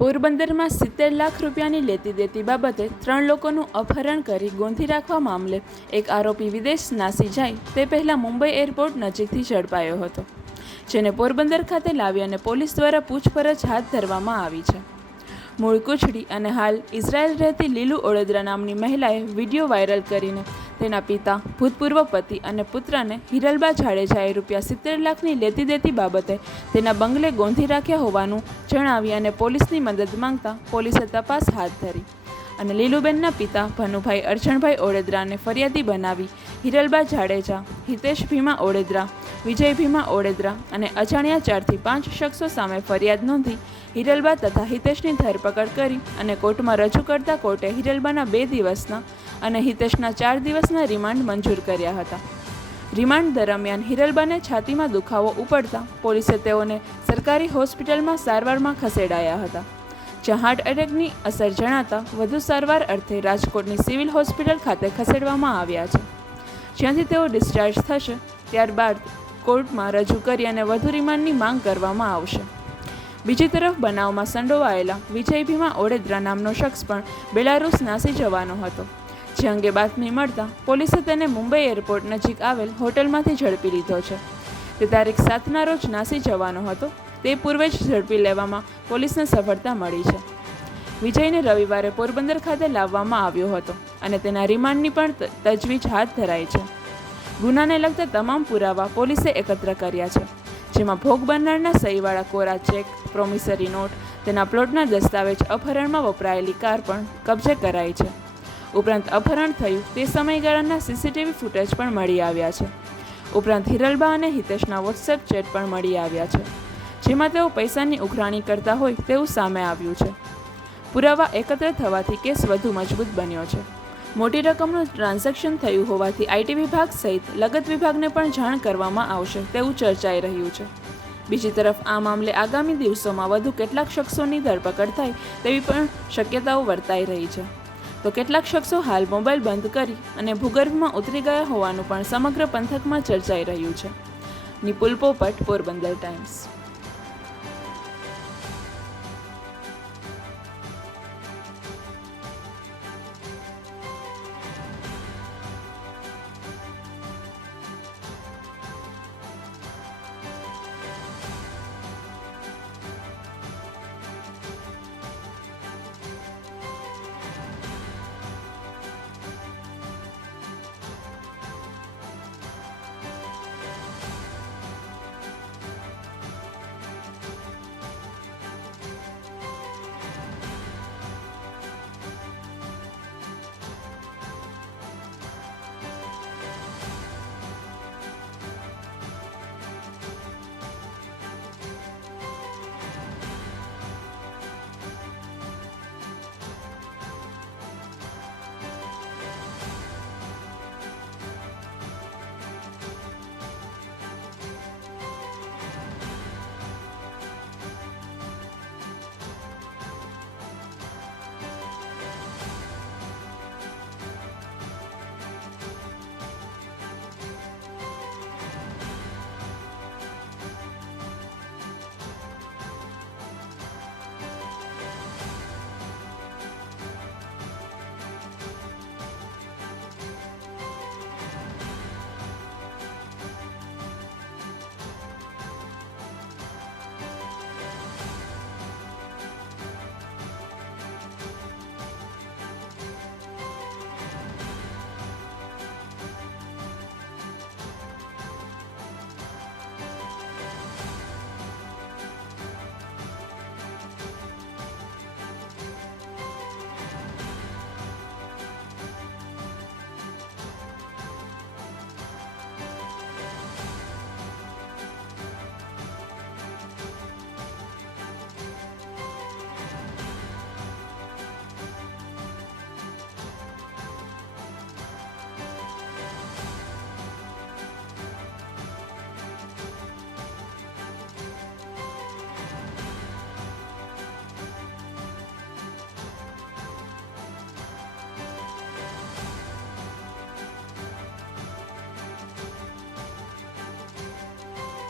પોરબંદરમાં 70 લાખ રૂપિયાની લેતી દેતી બાબતે 3 લોકોનું અપહરણ કરી ગોંધી રાખવા મામલે એક આરોપી વિદેશ નાસી જાય તે પહેલાં મુંબઈ એરપોર્ટ નજીકથી ઝડપાયો હતો, જેને પોરબંદર ખાતે લાવી અને પોલીસ દ્વારા પૂછપરછ હાથ ધરવામાં આવી છે. મૂળ કુચડી અને હાલ ઇઝરાયલ રહેતી લીલુ ઓળેદરા નામની મહિલાએ વિડીયો વાયરલ કરીને તેના પિતા, ભૂતપૂર્વ પતિ અને પુત્રને હિરલબા જાડેજાએ ₹70 લાખની લેતી દેતી બાબતે તેના બંગલે ગોંધી રાખ્યા હોવાનું જણાવી અને પોલીસની મદદ માંગતા પોલીસે તપાસ હાથ ધરી અને લીલુબેનના પિતા ભનુભાઈ અરજણભાઈ ઓળેદરાને ફરિયાદી બનાવી હિરલબા જાડેજા, હિતેશ ભીમા ઓળેદરા, વિજય ભીમા ઓળેદરા અને અજાણ્યા 4 થી 5 શખ્સો સામે ફરિયાદ નોંધી હિરલબા તથા હિતેશની ધરપકડ કરી અને કોર્ટમાં રજૂ કરતા કોર્ટે હિરલબાના 2 દિવસના અને હિતેશના 4 દિવસના રિમાન્ડ મંજૂર કર્યા હતા. રિમાન્ડ દરમિયાન હિરલબાને છાતીમાં દુખાવો ઉપડતા પોલીસે તેઓને સરકારી હોસ્પિટલમાં સારવારમાં ખસેડાયા હતા, જ્યાં હાર્ટ એટેકની અસર જણાતા વધુ સારવાર અર્થે રાજકોટની સિવિલ હોસ્પિટલ ખાતે ખસેડવામાં આવ્યા છે, જ્યાંથી તેઓ ડિસ્ચાર્જ થશે ત્યારબાદ કોર્ટમાં રજૂ કરી અને વધુ રિમાન્ડની માંગ કરવામાં આવશે. બીજી તરફ બનાવમાં સંડોવાયેલા વિજય ભીમા ઓળેદરા નામનો શખ્સ પણ બેલારુસ નાસી જવાનો હતો, જે અંગે બાતમી મળતા પોલીસે તેને મુંબઈ એરપોર્ટ નજીક આવેલ હોટલમાંથી ઝડપી લીધો છે. તે તારીખ 7ના રોજ નાસી જવાનો હતો, તે પૂર્વે જ ઝડપી લેવામાં પોલીસને સફળતા મળી છે. વિજયને રવિવારે પોરબંદર ખાતે લાવવામાં આવ્યો હતો અને તેના રિમાન્ડની પણ તજવીજ હાથ ધરાઈ છે. ગુનાને લગતા તમામ પુરાવા પોલીસે એકત્ર કર્યા છે, જેમાં ભોગ બનનારના સહીવાળા કોરા ચેક, પ્રોમિસરી નોટ, તેના પ્લોટના દસ્તાવેજ, અપહરણમાં વપરાયેલી કાર પણ કબજે કરાઈ છે. ઉપરાંત અપહરણ થયું તે સમયગાળાના સીસીટીવી ફૂટેજ પણ મળી આવ્યા છે. ઉપરાંત હિરલબા અને હિતેશના વોટ્સએપ ચેટ પણ મળી આવ્યા છે, જેમાં તેઓ પૈસાની ઉઘરાણી કરતા હોય તેવું સામે આવ્યું છે. પુરાવા એકત્ર થવાથી કેસ વધુ મજબૂત બન્યો છે. મોટી રકમનું ટ્રાન્ઝેક્શન થયું હોવાથી આઈટી વિભાગ સહિત લગત વિભાગને પણ જાણ કરવામાં આવશે તેવું ચર્ચાઈ રહ્યું છે. બીજી તરફ આ મામલે આગામી દિવસોમાં વધુ કેટલાક શખ્સોની ધરપકડ થાય તેવી પણ શક્યતાઓ વર્તાઈ રહી છે. તો કેટલાક શખ્સો હાલ મોબાઈલ બંધ કરી અને ભૂગર્ભમાં ઉતરી ગયા હોવાનું પણ સમગ્ર પંથકમાં ચર્ચાઈ રહ્યું છે. નિપુલ પોપટ, પોરબંદર ટાઈમ્સ.